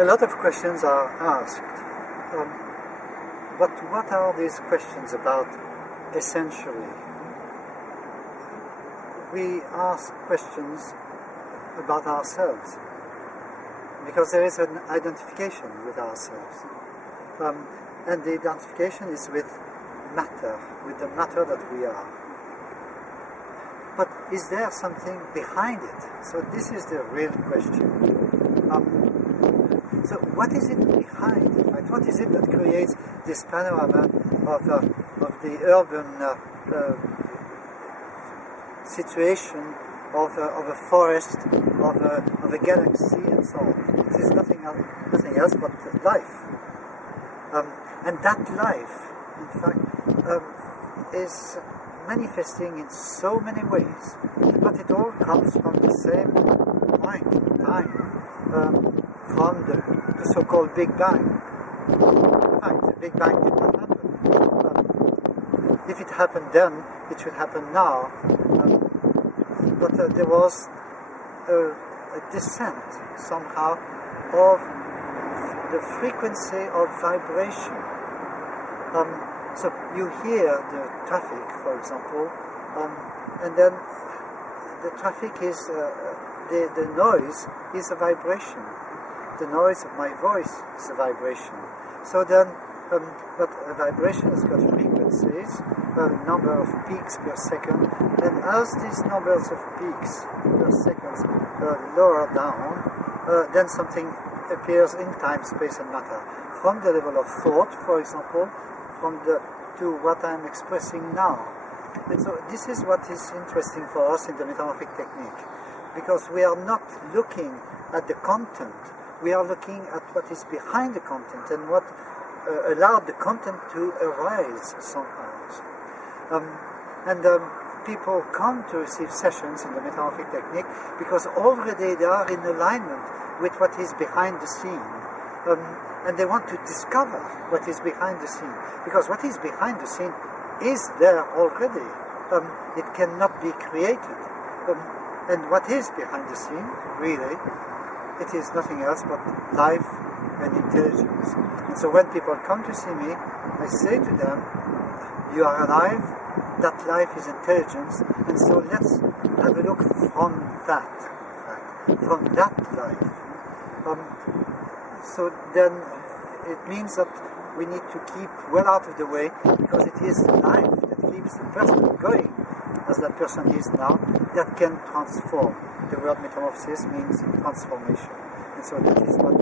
A lot of questions are asked, but what are these questions about essentially? We ask questions about ourselves because there is an identification with ourselves, and the identification is with matter, with the matter that we are. But is there something behind it? So this is the real question. So what is it behind it? Right? What is it that creates this panorama of the urban situation, of a forest, of a galaxy, and so on? This is nothing else but life. And that life, in fact, is manifesting in so many ways, but it all comes from the same point in time, from the so-called Big Bang. In fact, the Big Bang did not happen. If it happened then, it should happen now. But there was a descent, somehow, of the frequency of vibration. So you hear the traffic, for example, and then the traffic is, the noise is a vibration. The noise of my voice is a vibration. So then, but a vibration has got frequencies, a number of peaks per second, and as these numbers of peaks per second lower down, then something appears in time, space, and matter. From the level of thought, for example, to what I'm expressing now. And so this is what is interesting for us in the Metamorphic Technique, because we are not looking at the content, we are looking at what is behind the content and what allowed the content to arise somehow. People come to receive sessions in the Metamorphic Technique because already they are in alignment with what is behind the scene. And they want to discover what is behind the scene, because what is behind the scene is there already. It cannot be created. And what is behind the scene, really, it is nothing else but life and intelligence. And so when people come to see me, I say to them, you are alive, that life is intelligence, and so let's have a look from that life. So then it means that we need to keep well out of the way, because it is life that keeps the person going as that person is now, that can transform. The word metamorphosis means transformation. And so that is what